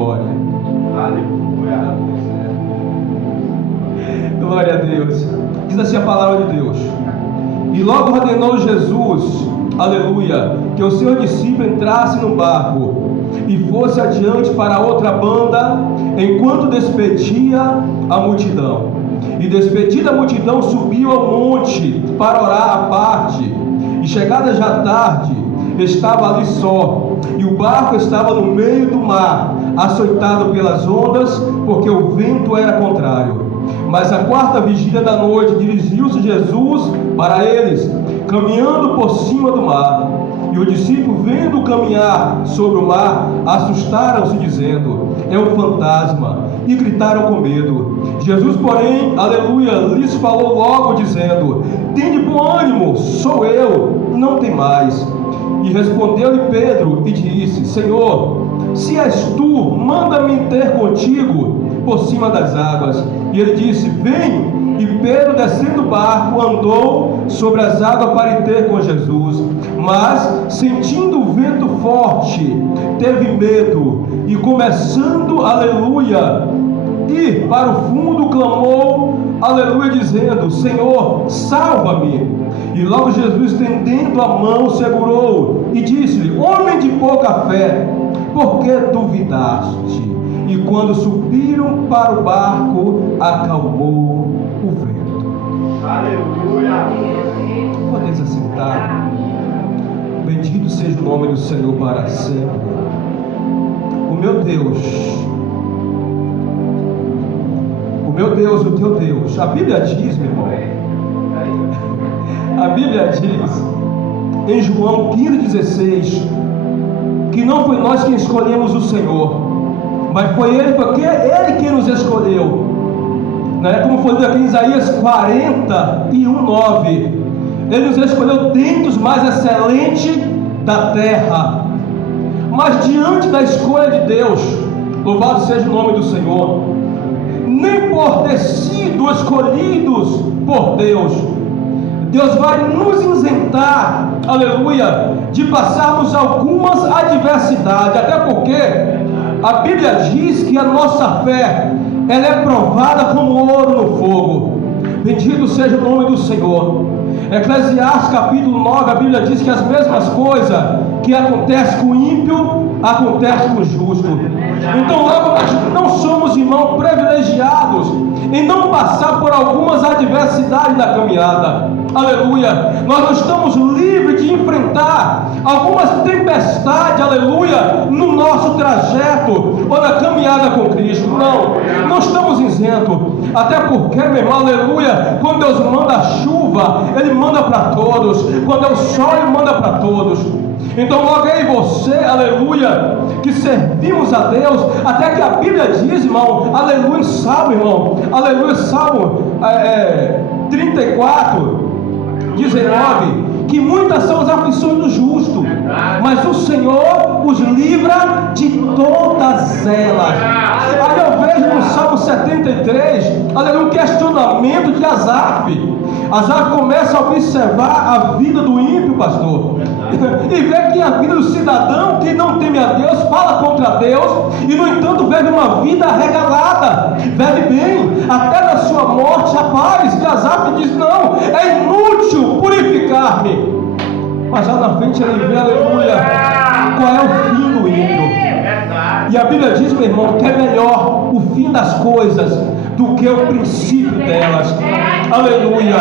glória. Aleluia. Glória a Deus. Diz assim a palavra de Deus: e logo ordenou Jesus, aleluia, que o seu discípulo entrasse no barco e fosse adiante para a outra banda, enquanto despedia a multidão. E despedida a multidão, subiu ao monte para orar à parte. E chegada já tarde, estava ali só, e o barco estava no meio do mar, açoitado pelas ondas, porque o vento era contrário. Mas a quarta vigília da noite, dirigiu-se Jesus para eles, caminhando por cima do mar. E o discípulo, vendo caminhar sobre o mar, assustaram-se, dizendo: é um fantasma, e gritaram com medo. Jesus, porém, aleluia, lhes falou logo, dizendo: tende bom ânimo, sou eu, não temais. E respondeu-lhe Pedro e disse: Senhor, se és tu, manda-me ter contigo por cima das águas. E ele disse: vem. E Pedro, descendo do barco, andou sobre as águas para ir ter com Jesus. Mas, sentindo o vento forte, teve medo, e começando, aleluia, ir para o fundo, clamou, aleluia, dizendo: Senhor, salva-me. E logo Jesus, estendendo a mão, segurou e disse-lhe: homem de pouca fé, por que duvidaste? E quando subiram para o barco, acalmou o vento. Aleluia! Podeis assentar. Bendito seja o nome do Senhor para sempre. O meu Deus, o teu Deus. A Bíblia diz, meu irmão, a Bíblia diz em João 15,16 que não foi nós quem escolhemos o Senhor, mas foi Ele, porque Ele quem nos escolheu, né? Como foi aqui em Isaías 41:9, Ele nos escolheu dentre os mais excelentes da terra. Mas diante da escolha de Deus, louvado seja o nome do Senhor, nem por ter sido escolhidos por Deus, Deus vai nos isentar, aleluia, de passarmos algumas adversidades, até porque a Bíblia diz que a nossa fé, ela é provada como ouro no fogo. Bendito seja o nome do Senhor. Eclesiastes capítulo 9, a Bíblia diz que as mesmas coisas que acontecem com o ímpio, acontecem com o justo. Então logo nós não somos, irmãos, privilegiados em não passar por algumas adversidades da caminhada. Aleluia. Nós não estamos livres de enfrentar algumas tempestades, aleluia, no nosso trajeto ou na caminhada com Cristo. Não estamos isentos. Até porque, meu irmão, aleluia, quando Deus manda a chuva, Ele manda para todos. Quando é o sol, Ele manda para todos. Então logo eu e você, aleluia, que servimos a Deus, até que a Bíblia diz, irmão, aleluia, Salmo, irmão, aleluia, Salmo 34:19, que muitas são as aflições do justo, mas o Senhor os livra de todas elas. Aí eu vejo no Salmo 73, aleluia, um questionamento de Asaf. Asaf começa a observar a vida do ímpio, pastor, e vê que a vida do cidadão que não teme a Deus, fala contra Deus, e no entanto vive uma vida regalada, vive bem, até na sua morte a paz. E Asaf diz: não, é inútil purificar-me. Mas lá na frente ele vê, aleluia, qual é o fim do ímpio. E a Bíblia diz, meu irmão, que é melhor o fim das coisas do que o princípio delas. Aleluia.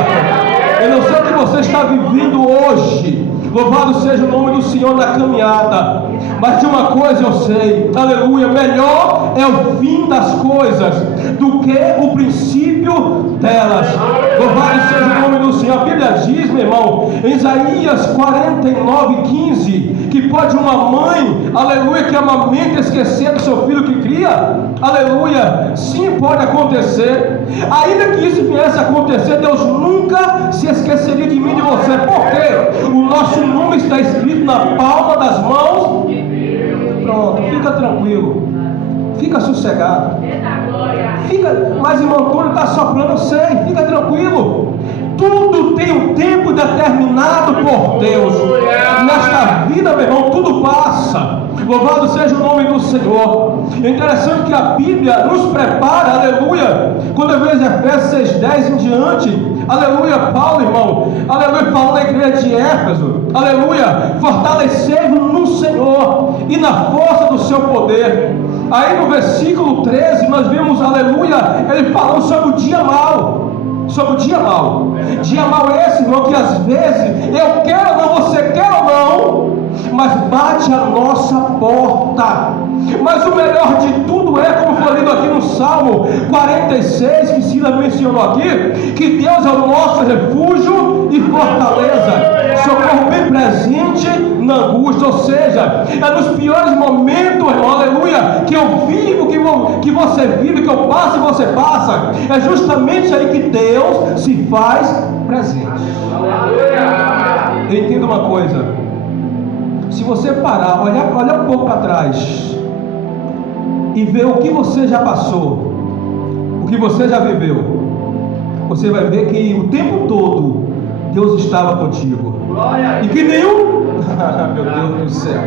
Eu não sei o que você está vivendo hoje, louvado seja o nome do Senhor na caminhada, mas de uma coisa eu sei, aleluia, melhor é o fim das coisas do que o princípio delas. Louvado seja o nome do Senhor. A Bíblia diz, meu irmão, em Isaías 49:15, que pode uma mãe, aleluia, que amamenta esquecer do seu filho que cria? Aleluia, sim, pode acontecer. Ainda que isso viesse a acontecer, Deus nunca se esqueceria de mim e de você. Por quê? O nosso nome está escrito na palma das mãos. Pronto, fica tranquilo, fica sossegado. Mas irmão Antônio está soprando, eu sei, fica tranquilo. Tudo tem um tempo determinado por Deus. Nesta vida, meu irmão, tudo passa. Louvado seja o nome do Senhor. É interessante que a Bíblia nos prepara, aleluia, quando eu vejo Efésios 6:10 em diante, aleluia, Paulo, irmão, aleluia, falando na igreja de Éfeso, aleluia, fortalecei-vos no Senhor e na força do seu poder. Aí no versículo 13 nós vemos, aleluia, ele falando sobre o dia mau. Sobre o dia mau. Dia mau é esse, irmão, que às vezes eu quero ou não, você quer ou não, mas bate a nossa porta. Mas o melhor de tudo é, como foi lido aqui no Salmo 46, que Silas mencionou aqui, que Deus é o nosso refúgio e fortaleza, socorro bem presente na angústia. Ou seja, é nos piores momentos, irmão, aleluia, que eu vivo, que você vive, que eu passo e você passa, é justamente aí que Deus se faz presente. Entenda uma coisa: se você parar, olhar um pouco para trás e ver o que você já passou, o que você já viveu, você vai ver que o tempo todo Deus estava contigo, e que nenhum meu Deus do céu,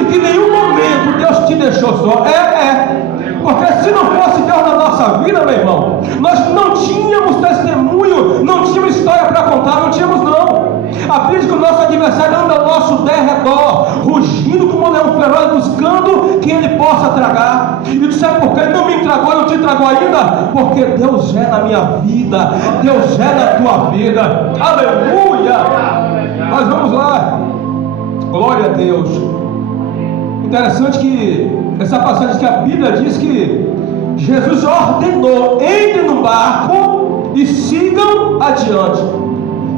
e que nenhum momento Deus te deixou só. Porque se não fosse Deus na nossa vida, meu irmão, nós não tínhamos testemunho, não tínhamos história para contar, não tínhamos não. A Bíblia diz que o nosso adversário anda ao nosso derredor, rugindo como um leão feroz, buscando quem ele possa tragar. E tu sabe por que ele não me tragou, não te tragou ainda? Porque Deus é na minha vida, Deus é na tua vida. Aleluia! Mas vamos lá. Glória a Deus. Interessante que essa passagem que a Bíblia diz que Jesus ordenou: entre no barco e sigam adiante.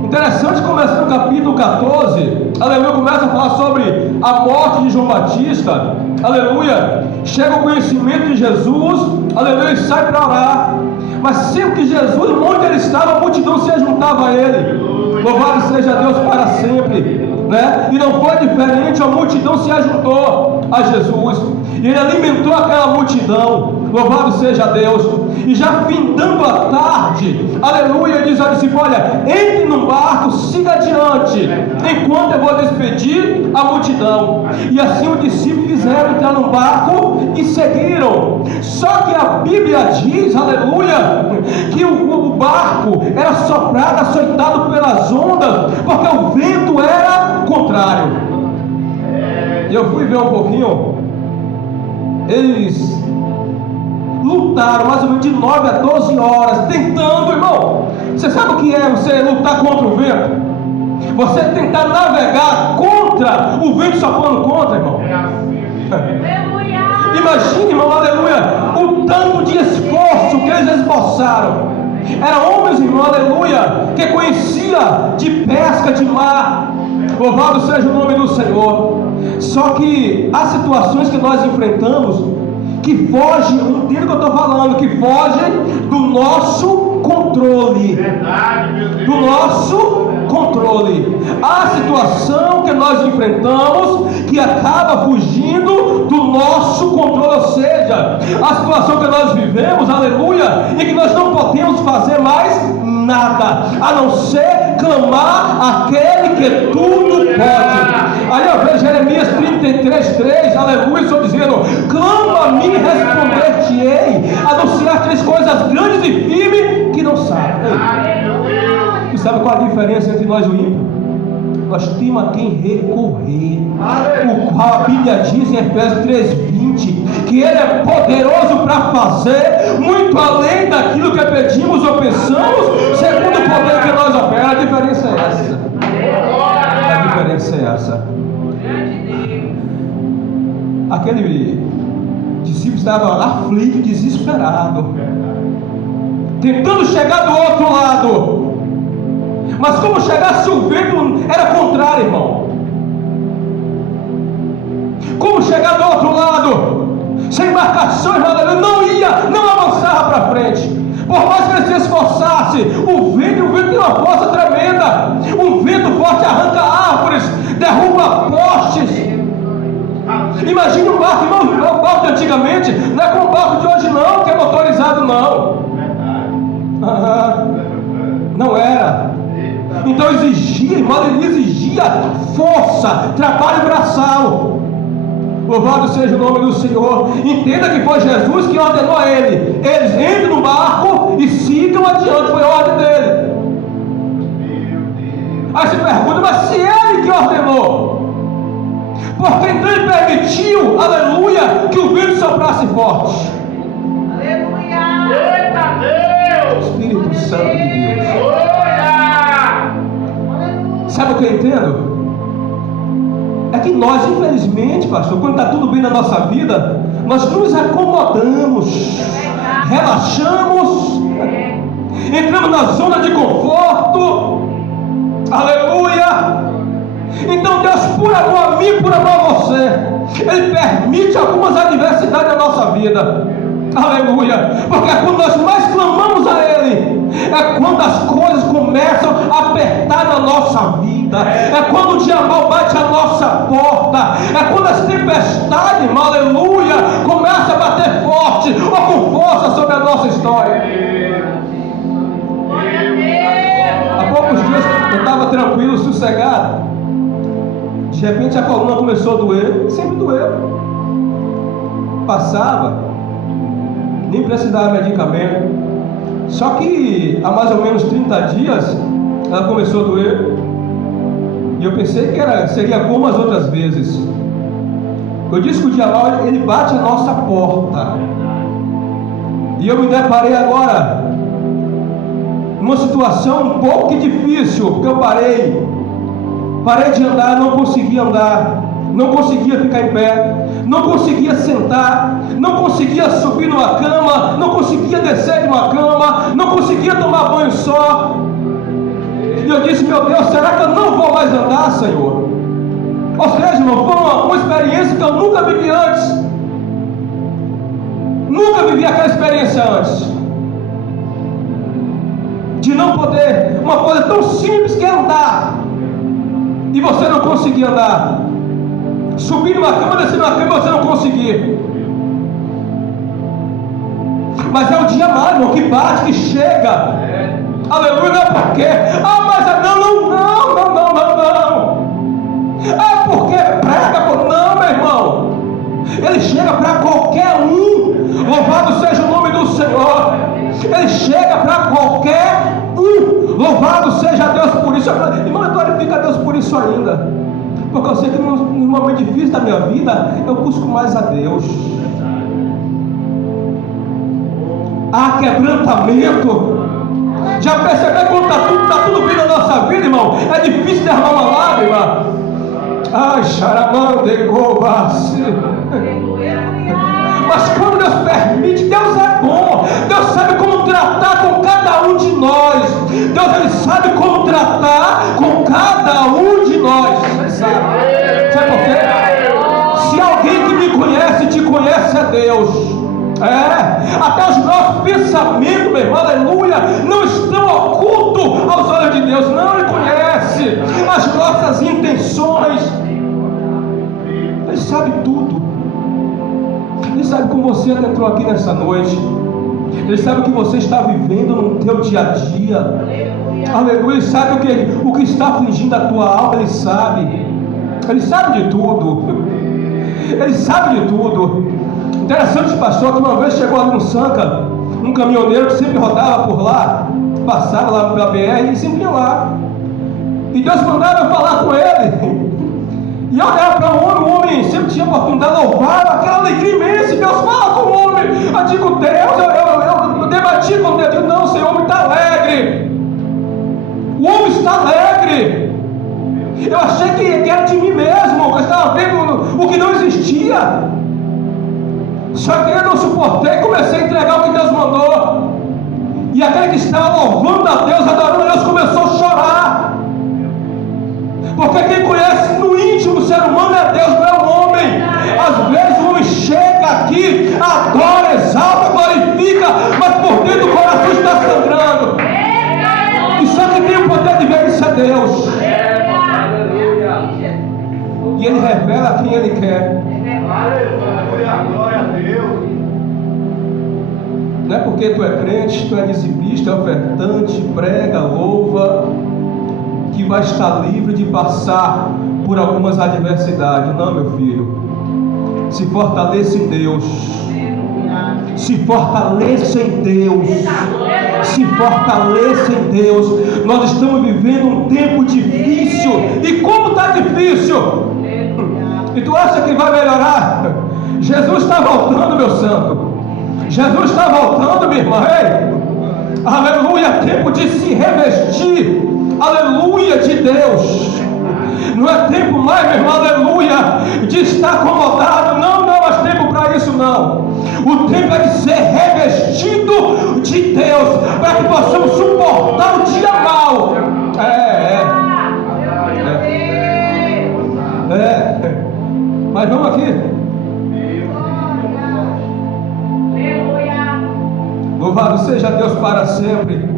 Interessante, começando no capítulo 14, aleluia, começa a falar sobre a morte de João Batista, aleluia, chega o conhecimento de Jesus, aleluia, e sai para orar. Mas sempre que Jesus, onde ele estava, a multidão se juntava a ele. Louvado seja Deus para sempre, né? E não foi diferente, a multidão se ajuntou a Jesus, e ele alimentou aquela multidão. Louvado seja Deus. E já findando a tarde, aleluia, diz a discípula: olha, entre no barco, siga adiante, enquanto eu vou despedir a multidão. E assim os discípulos fizeram, entrar no barco e seguiram. Só que a Bíblia diz, aleluia, que o barco era soprado, açoitado pelas ondas, porque o vento era contrário. E eu fui ver um pouquinho, eles lutaram mais ou menos de 9 a 12 horas, tentando, irmão. Você sabe o que é você lutar contra o vento? Você tentar navegar contra o vento soprando contra, irmão. Imagine, irmão, aleluia, o tanto de esforço que eles esboçaram. Eram homens, irmão, aleluia, que conhecia de pesca de mar. Louvado seja o nome do Senhor. Só que há situações que nós enfrentamos que fogem, entendo o que eu estou falando, que fogem do nosso controle. Verdade, meu Deus. Do nosso controle. Há situação que nós enfrentamos que acaba fugindo do nosso controle, ou seja, a situação que nós vivemos, aleluia, e que nós não podemos fazer mais nada, a não ser clamar aquele que tudo pode. Aí eu vejo Jeremias 33:3, aleluia, estou dizendo: clama a mim, responder-te-ei, anunciar 3 coisas grandes e firmes que não sabem. E sabe qual a diferença entre nós e o ímpio? Nós temos a quem recorrer, o qual a Bíblia diz em Efésios 3:20 que ele é poderoso para fazer muito além daquilo que pedimos ou pensamos, segundo o poder que nós opera. A diferença é essa. A diferença é essa. Aquele discípulo estava aflito, desesperado, tentando chegar do outro lado. Mas como chegasse o vento era contrário, irmão. Como chegar do outro lado? Sem embarcação, irmão, não avançava para frente. Por mais que ele se esforçasse, o vento tem uma força tremenda. Um vento forte arranca árvores, derruba postes. Imagine um barco, irmão, o barco de antigamente não é como o barco de hoje não, que é motorizado não. Não era. Então exigia, irmão, ele exigia força, trabalho braçal. Louvado seja o nome do Senhor. Entenda que foi Jesus que ordenou a ele. Eles entrem no barco e sigam adiante. Foi a ordem dele. Aí você pergunta, mas se ele que ordenou, porque então ele permitiu, aleluia, que o vento soprasse forte. Aleluia! Eita Deus! Espírito Santo de Deus. Aleluia! Sabe o que eu entendo? É que nós, infelizmente, pastor, quando está tudo bem na nossa vida, nós nos acomodamos, relaxamos, entramos na zona de conforto. Aleluia! Então Deus, por amor a mim, por amor a você, Ele permite algumas adversidades na nossa vida. Aleluia! Porque é quando nós mais clamamos a Ele, é quando as coisas começam a apertar na nossa vida, é quando o dia mal bate a nossa porta, é quando as tempestades, irmão, aleluia, começam a bater forte ou com força sobre a nossa história. Há poucos dias eu estava tranquilo, sossegado. De repente a coluna começou a doer. Sempre doeu. Passava, nem precisava de medicamento. Só que há mais ou menos 30 dias ela começou a doer. E eu pensei que seria como as outras vezes. Eu disse que o dia mal ele bate a nossa porta. E eu me deparei agora numa situação um pouco difícil, porque eu parei de andar, não conseguia andar, não conseguia ficar em pé, não conseguia sentar, não conseguia subir numa cama, não conseguia descer de uma cama, não conseguia tomar banho só. E eu disse, meu Deus, será que eu não vou mais andar, Senhor? Ou seja, irmão, foi uma experiência que eu nunca vivi antes. Nunca vivi aquela experiência antes. De não poder, uma coisa tão simples que é andar, e você não conseguir andar, subir numa cama, descer numa cama e você não conseguir. Mas é o dia mal, que bate, que chega. Aleluia, não é porque, mas não. É porque prega, não, meu irmão. Ele chega para qualquer um. Louvado seja o nome do Senhor. Ele chega para qualquer um. Louvado seja Deus por isso. Irmão, eu glorifico a Deus por isso ainda. Porque eu sei que nos momentos difíceis da minha vida, eu busco mais a Deus. Há quebrantamento. Já percebeu quando está tudo bem na nossa vida, irmão? É difícil derramar uma lágrima. Ai, xaramandegobase. Mas quando Deus permite, Deus é bom. Deus sabe como tratar com cada um de nós. Deus, Ele sabe como tratar com cada um de nós. Sabe por quê? Se alguém que me conhece, te conhece, é Deus. Até os nossos pensamentos, meu irmão, aleluia, não estão ocultos aos olhos de Deus. Não, Ele conhece as nossas intenções. Ele sabe tudo. Ele sabe como você entrou aqui nessa noite. Ele sabe o que você está vivendo no teu dia a dia. Aleluia. Ele sabe o que está afligindo a tua alma. Ele sabe. Ele sabe de tudo. Ele sabe de tudo. Interessante, pastor, que uma vez chegou ali no Sanca um caminhoneiro que sempre rodava por lá, passava lá pela BR e sempre ia lá. E Deus mandava eu falar com ele. E eu olhava para o homem sempre tinha oportunidade, louvava, aquela alegria imensa. Deus fala com o homem. Eu digo, Deus, eu debati com Deus. Eu digo, não, Senhor, o homem está alegre. O homem está alegre. Eu achei que era de mim mesmo, que eu estava vendo o que não existia. Só que eu não suportei, comecei a entregar o que Deus mandou. E aquele que estava louvando a Deus, adorando a Deus, começou a chorar. Porque quem conhece no íntimo o ser humano é Deus, não é o homem. Às vezes o homem chega aqui, adora, exalta, glorifica, mas por dentro o coração está sangrando. E só que tem o poder de ver isso é Deus. E Ele revela quem Ele quer. Glória a Deus. Não é porque tu é crente, tu é dizimista, é ofertante, prega, louva, que vai estar livre de passar por algumas adversidades. Não, meu filho. Se fortaleça em Deus. Se fortaleça em Deus. Se fortaleça em Deus. Nós estamos vivendo um tempo difícil. E como está difícil? E tu acha que vai melhorar? Jesus está voltando, meu santo. Jesus está voltando, minha irmã. Ei, aleluia, tempo de se revestir, aleluia, de Deus. Não é tempo mais, meu irmão, aleluia, de estar acomodado. Não é tempo para isso, não. O tempo é de ser revestido de Deus, para que possamos suportar o dia mau. Mas vamos aqui. Louvado seja Deus para sempre.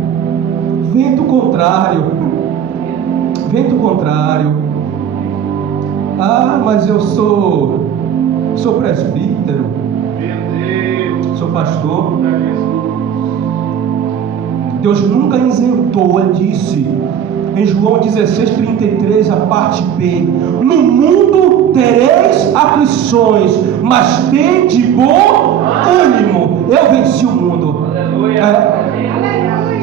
Vento contrário. Vento contrário. Ah, mas eu sou presbítero. Sou pastor. Deus nunca isentou, ele disse em João 16:33, a parte B: no mundo tereis aflições, mas tende bom ânimo, eu venci o mundo.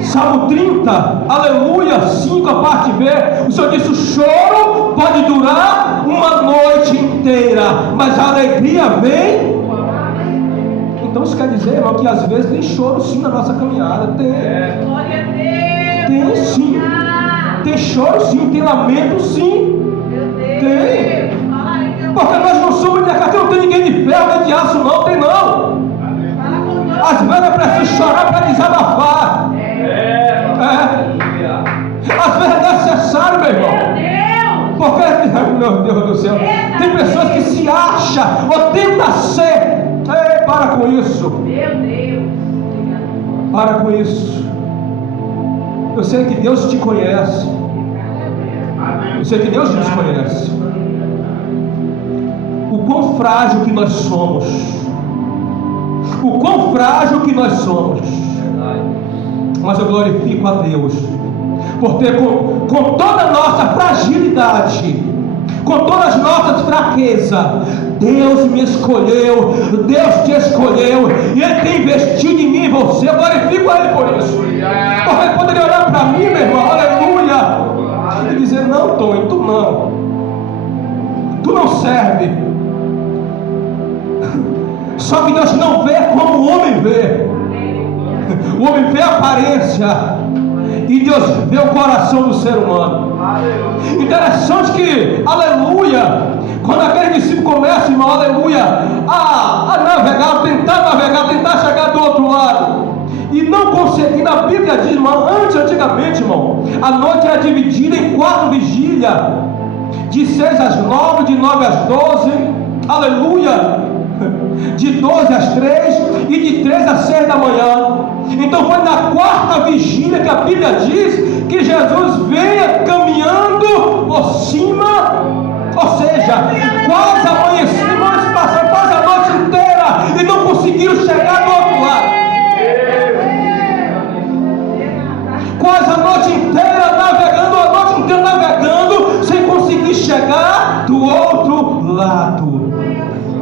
Salmo 30, aleluia, 5, a parte B, o Senhor disse: o choro pode durar uma noite inteira, mas a alegria vem. Então isso quer dizer, irmão, que às vezes tem choro sim na nossa caminhada. Tem sim. Tem choro sim, tem lamento sim. Tem. Porque nós não somos de cá, não tem ninguém de ferro, nem de aço, não, tem não. Às vezes é preciso chorar para desabafar. Às vezes é necessário, meu irmão. Porque, meu Deus do céu, tem pessoas que se acham ou tentam ser. Para com isso. Para com isso. Eu sei que Deus te conhece. Eu sei que Deus nos conhece. O quão frágil que nós somos. O quão frágil que nós somos. Mas eu glorifico a Deus por ter com toda a nossa fragilidade, com todas as nossas fraquezas, Deus me escolheu, Deus te escolheu, e Ele tem investido em mim e você. Eu glorifico a Ele por isso. Porque Ele poderia olhar para mim, meu irmão, aleluia, e dizer: não, Tony, tu não serve. Só que Deus não vê como o homem vê. O homem vê a aparência, e Deus vê o coração do ser humano. Interessante que, aleluia, quando aquele discípulo começa, irmão, aleluia, a navegar, tentar chegar do outro lado, e não conseguir, na Bíblia diz, irmão, antigamente, irmão, a noite era dividida em 4 vigílias, de 6 às 9, de 9 às 12, aleluia, de 12 às 3 e de 3 às 6 da manhã. Então foi na 4ª vigília que a Bíblia diz que Jesus veio caminhando por cima, ou seja, quase amanhecendo, mas passaram quase a noite inteira e não conseguiram chegar do outro lado. Quase a noite inteira navegando, sem conseguir chegar do outro lado.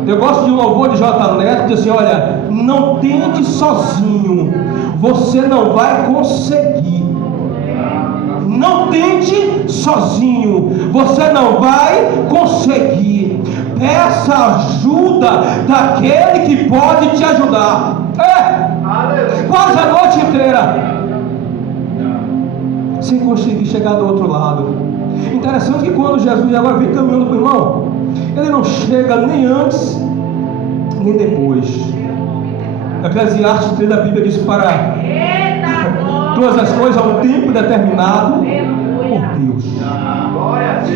Eu gosto de um louvor de J. Neto, que diz assim: olha, não tente sozinho, você não vai conseguir. Não tente sozinho, você não vai conseguir. Peça ajuda daquele que pode te ajudar. Quase a noite inteira, sem conseguir chegar do outro lado. Interessante que quando Jesus agora vem caminhando para o irmão, ele não chega nem antes nem depois. Eclesiastes 3 da Bíblia diz: para todas as coisas há um tempo determinado por Deus.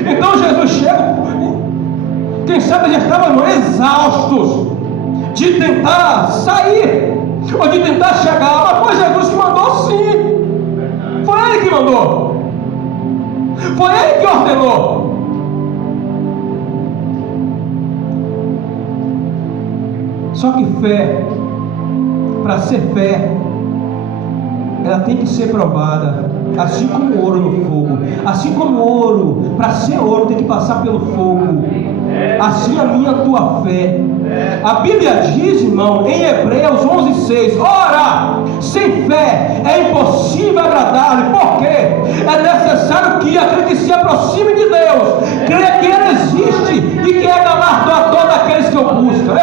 Então Jesus chega, quem sabe já estavam exaustos de tentar sair ou de tentar chegar, mas foi Jesus que mandou, sim. Foi Ele que mandou, foi Ele que ordenou. Só que fé, para ser fé, ela tem que ser provada, assim como ouro no fogo. Assim como ouro, para ser ouro, tem que passar pelo fogo. Assim a minha, a tua fé. A Bíblia diz, irmão, em Hebreus 11:6, ora, sem fé é impossível agradar-lhe. Por quê? É necessário que aquele que se aproxime de Deus creia que Ele existe e que é galardoador daqueles que o buscam.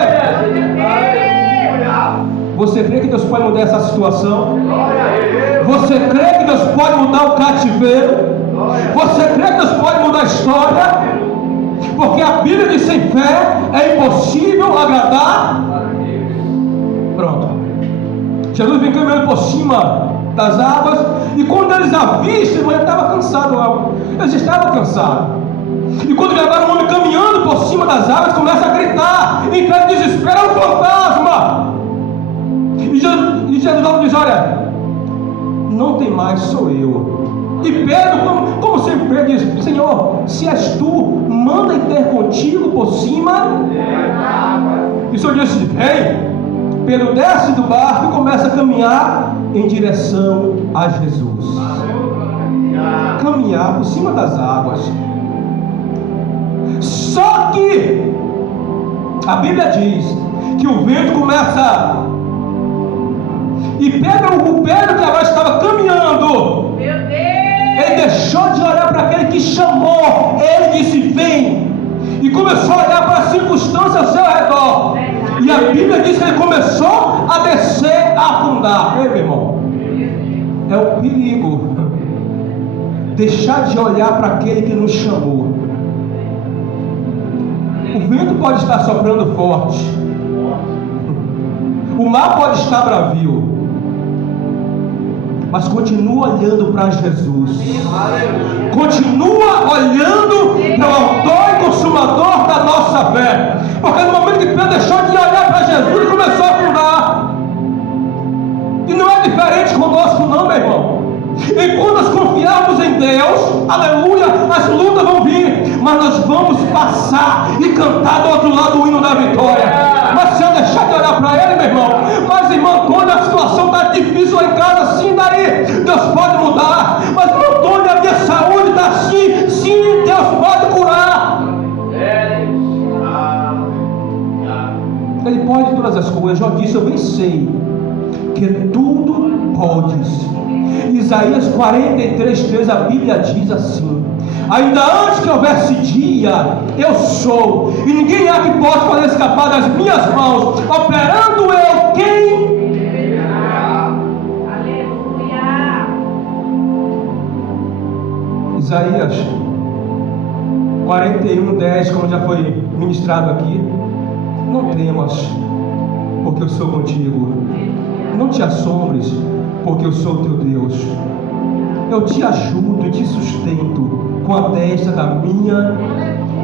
Você crê que Deus pode mudar essa situação? Você crê que Deus pode mudar o cativeiro? Você crê que Deus pode mudar a história? Porque a Bíblia diz: sem fé é impossível agradar. Pronto. Jesus vem caminhando por cima das águas, e quando eles avistam, irmão, ele estava cansado. Eles estavam cansados. E quando levaram um homem caminhando por cima das águas, começa a gritar, entra em desespero: é um fantasma. E Jesus logo diz: olha, não tem mais, sou eu. E Pedro, como sempre, Pedro diz: Senhor, se és tu, manda ir ter contigo por cima. E o Senhor disse: vem. Pedro desce do barco e começa a caminhar em direção a Jesus. Caminhar por cima das águas. Só que a Bíblia diz que o vento começa. E o Pedro que agora estava caminhando, ele deixou de olhar para aquele que chamou. Ele disse: vem. E começou a olhar para as circunstâncias ao seu redor. E a Bíblia diz que ele começou a descer, a afundar. Ei, meu irmão, é o perigo deixar de olhar para aquele que nos chamou. O vento pode estar soprando forte, o mar pode estar bravio, mas continua olhando para Jesus. Continua olhando para o autor e consumador da nossa fé. Porque no momento que Pedro deixou de olhar para Jesus, ele começou a afundar. E não é diferente conosco não, meu irmão. Enquanto nós confiarmos em Deus, aleluia, as lutas vão vir, mas nós vamos passar e cantar do outro lado o hino da vitória. Mas se eu deixar de olhar para Ele, meu irmão, mas irmão, quando a situação está difícil lá em casa, sim, daí Deus pode mudar. Mas meu Antônio, a minha saúde está assim, sim, Deus pode curar. Ele pode todas as coisas. Já disse: eu bem sei que tudo podes. Isaías 43:3, a Bíblia diz assim: ainda antes que houvesse dia, eu sou, e ninguém há que possa fazer escapar das minhas mãos. Operando eu, quem? Aleluia. Isaías 41:10, como já foi ministrado aqui: não temas, porque eu sou contigo. Não te assombres, porque eu sou teu Deus. Eu te ajudo e te sustento com a destra da minha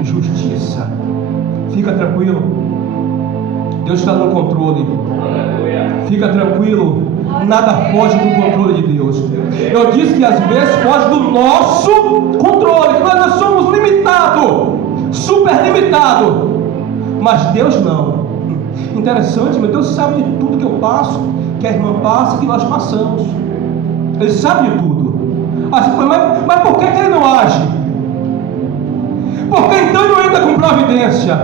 justiça. Fica tranquilo, Deus está no controle. Fica tranquilo, nada foge do controle de Deus. Eu disse que às vezes foge do nosso controle, que nós somos limitados, super limitados, mas Deus não. Interessante, meu Deus sabe de tudo que eu passo, que a irmã passa, que nós passamos. Ele sabe de tudo. Assim, mas por que Ele não age? Por que então Ele não entra com providência?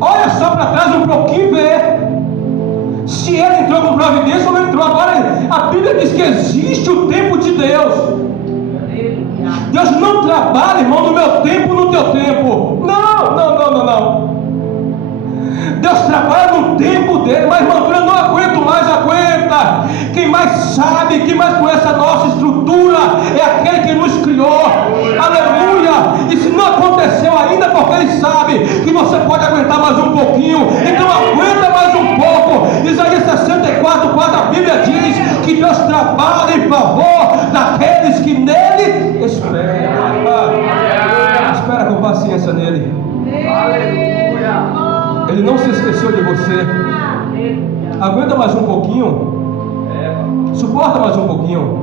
Olha só para trás um pouquinho e vê se Ele entrou com providência ou não entrou. Agora a Bíblia diz que existe o tempo de Deus. Deus não trabalha, irmão, no meu tempo, no teu tempo. Não. Deus trabalha no tempo dele. Mas irmão, eu não aguento mais, aguenta. Quem mais sabe, quem mais conhece a nossa estrutura é aquele que nos criou. Aleluia. E se não aconteceu ainda, porque Ele sabe que você pode aguentar mais um pouquinho, então aguenta mais um pouco. Isaías 64:4, a Bíblia diz que Deus trabalha em favor daqueles que nele esperam. Espera com paciência nele. Ele não se esqueceu de você. Aguenta mais um pouquinho. Suporta mais um pouquinho.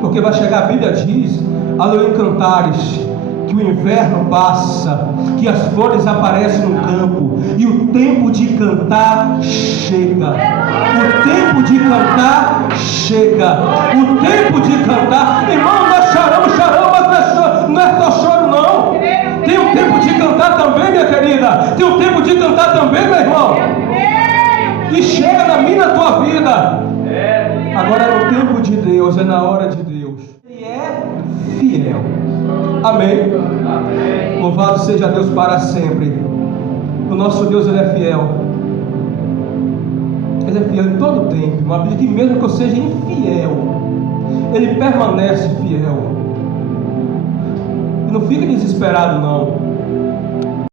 Porque vai chegar, a Bíblia diz, aleluia, em Cantares, que o inverno passa, que as flores aparecem no campo, e o tempo de cantar chega. O tempo de cantar chega. O tempo de cantar. Irmão, nós choramos, mas não é só choro não. Tem um tempo de cantar também. também, minha querida. Tem um tempo de cantar também, meu irmão. E chega na minha, na tua vida. Agora é no tempo de Deus, é na hora de Deus. Ele é fiel. Amém? Louvado seja Deus para sempre. O nosso Deus, Ele é fiel. Ele é fiel em todo tempo. Uma Bíblia que mesmo que eu seja infiel, Ele permanece fiel. E não fique desesperado, não.